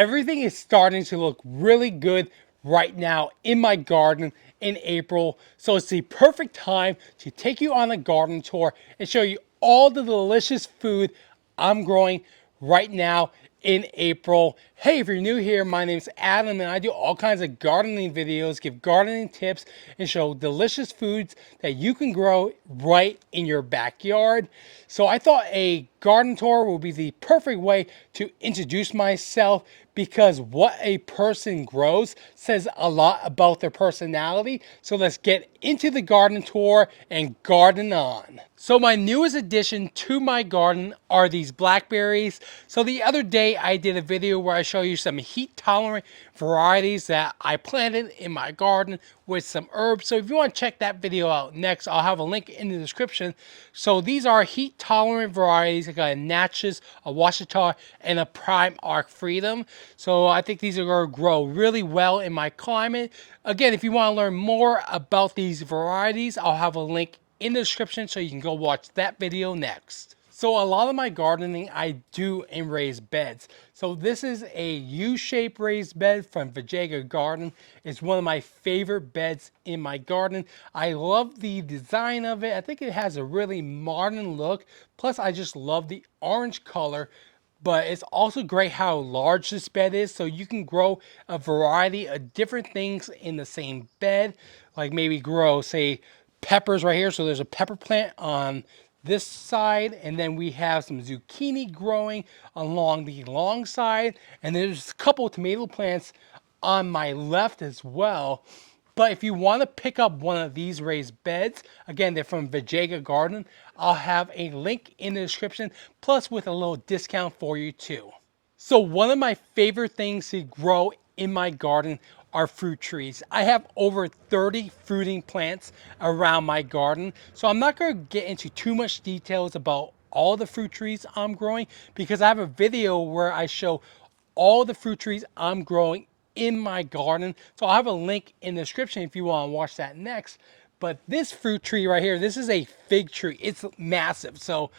everything is starting to look really good right now in my garden in April. So it's the perfect time to take you on a garden tour and show you all the delicious food I'm growing right now in April. Hey, if you're new here, my name's Adam and I do all kinds of gardening videos, give gardening tips, and show delicious foods that you can grow right in your backyard. So I thought a garden tour would be the perfect way to introduce myself because what a person grows says a lot about their personality. So let's get into the garden tour and garden on. So my newest addition to my garden are these blackberries. So the other day I did a video where I show you some heat tolerant varieties that I planted in my garden with some herbs. So if you want to check that video out next, I'll have a link in the description. So these are heat tolerant varieties. I got a Natchez, a Washita, and a Prime Arc Freedom. So I think these are going to grow really well in my climate. Again, if you want to learn more about these varieties, I'll have a link in the description so you can go watch that video next. So a lot of my gardening I do in raised beds. So this is a U-shaped raised bed from Vegega Garden. It's one of my favorite beds in my garden. I love the design of it. I think it has a really modern look. Plus I just love the orange color. But it's also great how large this bed is, so you can grow a variety of different things in the same bed. Like maybe grow, say, peppers right here. So there's a pepper plant on this side, and then we have some zucchini growing along the long side, and there's a couple of tomato plants on my left as well. But if you want to pick up one of these raised beds, again, they're from Vegega Garden. I'll have a link in the description, plus with a little discount for you too. So one of my favorite things to grow in my garden are fruit trees. I have over 30 fruiting plants around my garden. So I'm not going to get into too much details about all the fruit trees I'm growing because I have a video where I show all the fruit trees I'm growing in my garden. So I'll have a link in the description if you want to watch that next. But this fruit tree right here, this is a fig tree. It's massive. So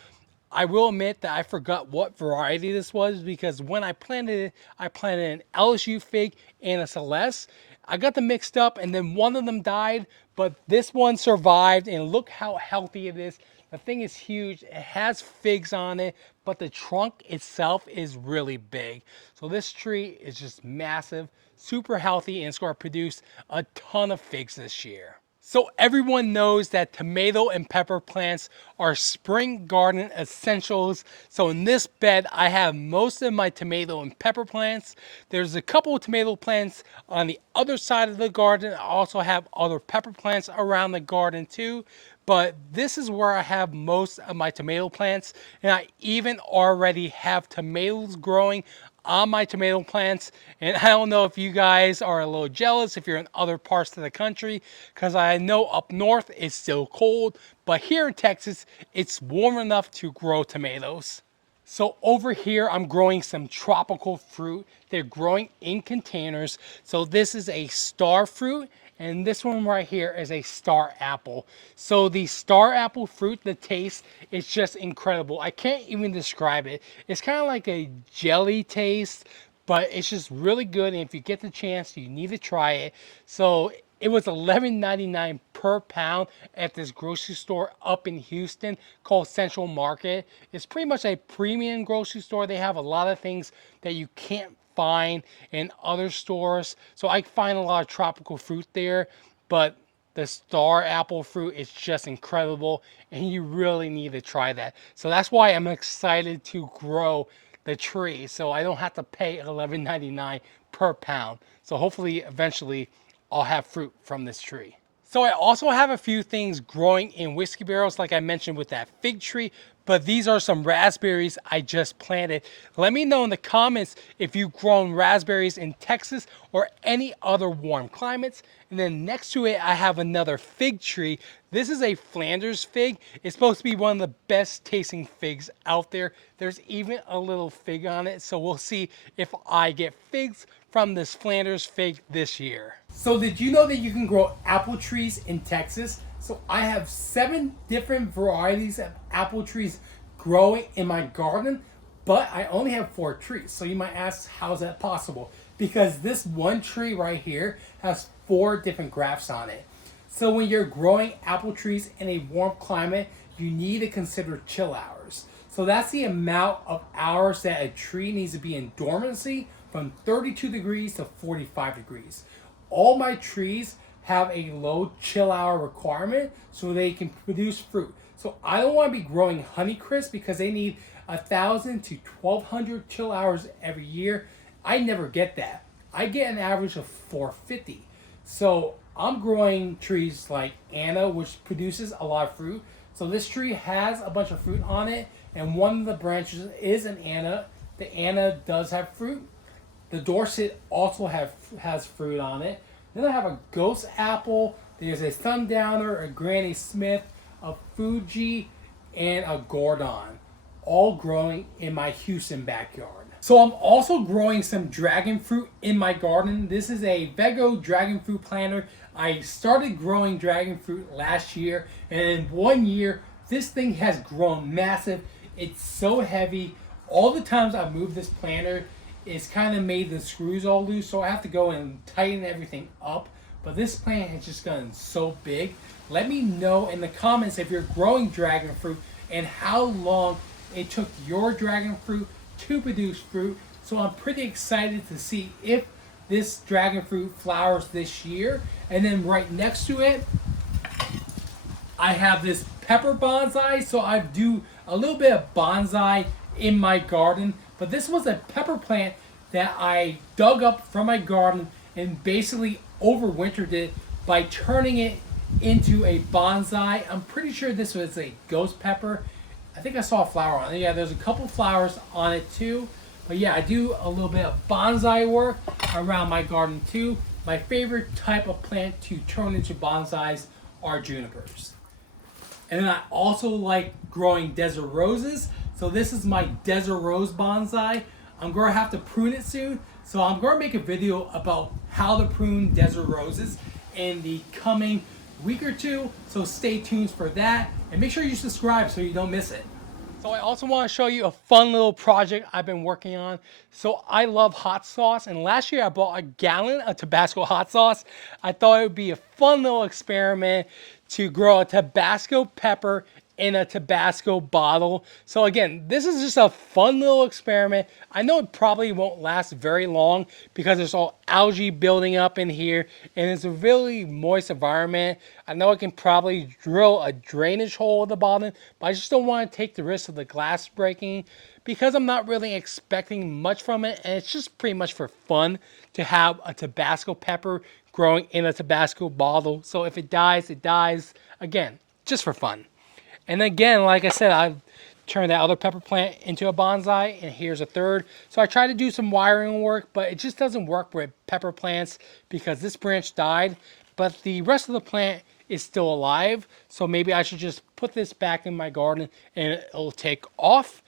I will admit that I forgot what variety this was because when I planted it, I planted an LSU fig and a Celeste. I got them mixed up and then one of them died, but this one survived and look how healthy it is. The thing is huge. It has figs on it, but the trunk itself is really big. So this tree is just massive, super healthy, and it's going to produce a ton of figs this year. So everyone knows that tomato and pepper plants are spring garden essentials. So in this bed, I have most of my tomato and pepper plants. There's a couple of tomato plants on the other side of the garden. I also have other pepper plants around the garden too. But this is where I have most of my tomato plants. And I even already have tomatoes growing on my tomato plants. And I don't know if you guys are a little jealous if you're in other parts of the country, because I know up north it's still cold, but here in Texas it's warm enough to grow tomatoes. So over here, I'm growing some tropical fruit. They're growing in containers. So this is a star fruit, and this one right here is a star apple. So the star apple fruit, the taste is just incredible. I can't even describe it. It's kind of like a jelly taste, but it's just really good. And if you get the chance, you need to try it. So it was $11.99 per pound at this grocery store up in Houston called Central Market. It's pretty much a premium grocery store. They have a lot of things that you can't find in other stores. So I find a lot of tropical fruit there, but the star apple fruit is just incredible and you really need to try that. So that's why I'm excited to grow the tree so I don't have to pay $11.99 per pound. So hopefully eventually I'll have fruit from this tree. So I also have a few things growing in whiskey barrels like I mentioned with that fig tree, but these are some raspberries I just planted. Let me know in the comments if you've grown raspberries in Texas or any other warm climates. And then next to it, I have another fig tree. This is a Flanders fig. It's supposed to be one of the best tasting figs out there. There's even a little fig on it. So we'll see if I get figs from this Flanders fig this year. So did you know that you can grow apple trees in Texas? So I have 7 different varieties of apple trees growing in my garden. but I only have 4 trees. So you might ask, how's that possible? Because this one tree right here has 4 different grafts on it. So when you're growing apple trees in a warm climate, you need to consider chill hours. So that's the amount of hours that a tree needs to be in dormancy, from 32 degrees to 45 degrees. All my trees have a low chill hour requirement so they can produce fruit. So I don't want to be growing Honeycrisp because they need 1,000 to 1,200 chill hours every year. I never get that. I get an average of 450. So I'm growing trees like Anna, which produces a lot of fruit. So this tree has a bunch of fruit on it, and one of the branches is an Anna. The Anna does have fruit. The Dorset also has fruit on it. Then I have a Ghost Apple. There's a Sundowner, a Granny Smith, a Fuji, and a Gordon, all growing in my Houston backyard. So I'm also growing some dragon fruit in my garden. This is a Vego dragon fruit planter. I started growing dragon fruit last year, and in 1 year, this thing has grown massive. It's so heavy. All the times I've moved this planter, it's kind of made the screws all loose, so I have to go and tighten everything up. But this plant has just gotten so big. Let me know in the comments if you're growing dragon fruit and how long it took your dragon fruit to produce fruit. So I'm pretty excited to see if this dragon fruit flowers this year. And then right next to it, I have this pepper bonsai. So I do a little bit of bonsai in my garden. But this was a pepper plant that I dug up from my garden and basically overwintered it by turning it into a bonsai. I'm pretty sure this was a ghost pepper. I think I saw a flower on it. Yeah, there's a couple flowers on it too. But yeah, I do a little bit of bonsai work around my garden too. My favorite type of plant to turn into bonsais are junipers. And then I also like growing desert roses. So this is my desert rose bonsai. I'm going to have to prune it soon. So I'm going to make a video about how to prune desert roses in the coming week or two. So stay tuned for that. And make sure you subscribe so you don't miss it. So I also want to show you a fun little project I've been working on. So I love hot sauce, and last year I bought a gallon of Tabasco hot sauce. I thought it would be a fun little experiment to grow a Tabasco pepper in a Tabasco bottle. So again, this is just a fun little experiment. I know it probably won't last very long because there's all algae building up in here and it's a really moist environment. I know I can probably drill a drainage hole at the bottom, but I just don't want to take the risk of the glass breaking because I'm not really expecting much from it, and it's just pretty much for fun to have a Tabasco pepper growing in a Tabasco bottle. So if it dies, it dies. Again, just for fun. And again, like I said, I've turned that other pepper plant into a bonsai, and here's a third. So I tried to do some wiring work, but it just doesn't work with pepper plants because this branch died, but the rest of the plant is still alive. So maybe I should just put this back in my garden and it'll take off.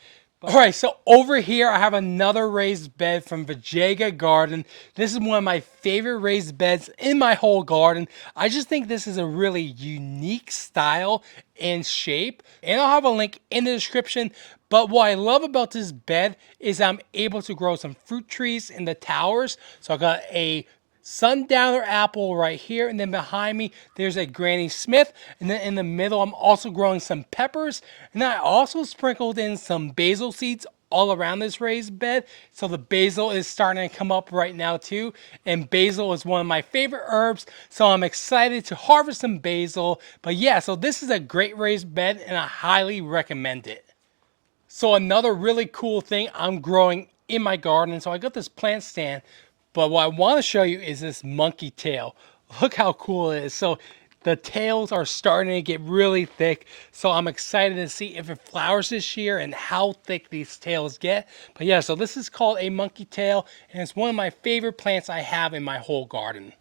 All right, so over here I have another raised bed from Vegega Garden. This is one of my favorite raised beds in my whole garden. I just think this is a really unique style and shape, and I'll have a link in the description. But what I love about this bed is I'm able to grow some fruit trees in the towers. So I got a Sundowner apple right here, and then behind me there's a Granny Smith, and then in the middle I'm also growing some peppers, and I also sprinkled in some basil seeds all around this raised bed. So the basil is starting to come up right now too, and basil is one of my favorite herbs, so I'm excited to harvest some basil. But yeah, so this is a great raised bed and I highly recommend it. So another really cool thing I'm growing in my garden, so I got this plant stand, but what I want to show you is this monkey tail. Look how cool it is. So the tails are starting to get really thick, so I'm excited to see if it flowers this year and how thick these tails get. But yeah, so this is called a monkey tail, and it's one of my favorite plants I have in my whole garden.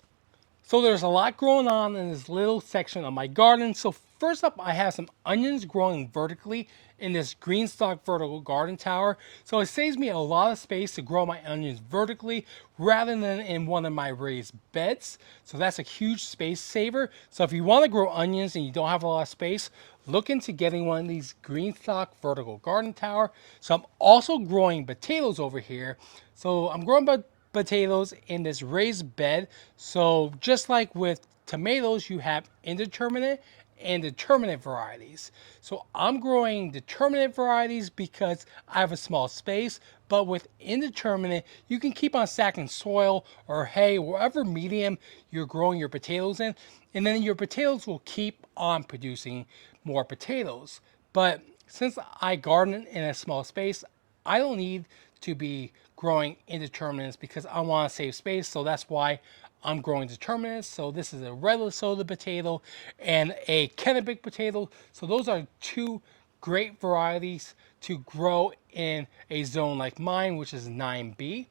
So there's a lot growing on in this little section of my garden. So first up, I have some onions growing vertically in this green stalk vertical garden tower. So it saves me a lot of space to grow my onions vertically rather than in one of my raised beds. So that's a huge space saver. So if you want to grow onions and you don't have a lot of space, look into getting one of these green stock vertical garden tower. So I'm also growing potatoes over here. So I'm growing potatoes in this raised bed. So just like with tomatoes, you have indeterminate and determinate varieties. So I'm growing determinate varieties because I have a small space, but with indeterminate, you can keep on stacking soil or hay, wherever medium you're growing your potatoes in, and then your potatoes will keep on producing more potatoes. But since I garden in a small space, I don't need to be growing indeterminates because I want to save space. So that's why I'm growing determinates. So this is a red Lesotho potato and a Kennebec potato. So those are two great varieties to grow in a zone like mine, which is 9B.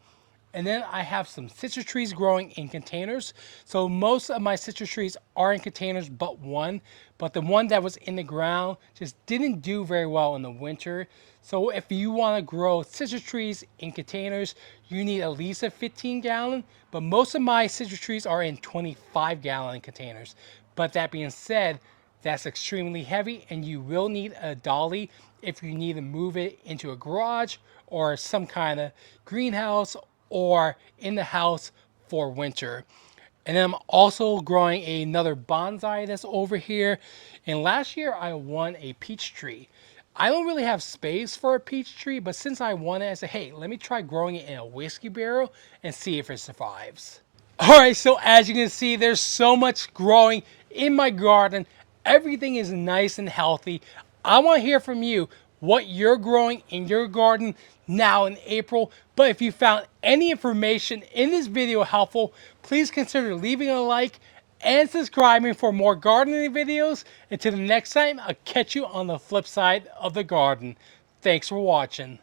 And then I have some citrus trees growing in containers. So most of my citrus trees are in containers but one. But the one that was in the ground just didn't do very well in the winter. So if you want to grow citrus trees in containers, you need at least a 15-gallon. But most of my citrus trees are in 25-gallon containers. But that being said, that's extremely heavy and you will need a dolly if you need to move it into a garage or some kind of greenhouse or in the house for winter. And then I'm also growing another bonsai that's over here. And last year I won a peach tree. I don't really have space for a peach tree, but since I won it, I said, hey, let me try growing it in a whiskey barrel and see if it survives. Alright, so as you can see, there's so much growing in my garden. Everything is nice and healthy. I want to hear from you what you're growing in your garden now in April. But if you found any information in this video helpful, please consider leaving a like and subscribing for more gardening videos. Until the next time, I'll catch you on the flip side of the garden. Thanks for watching.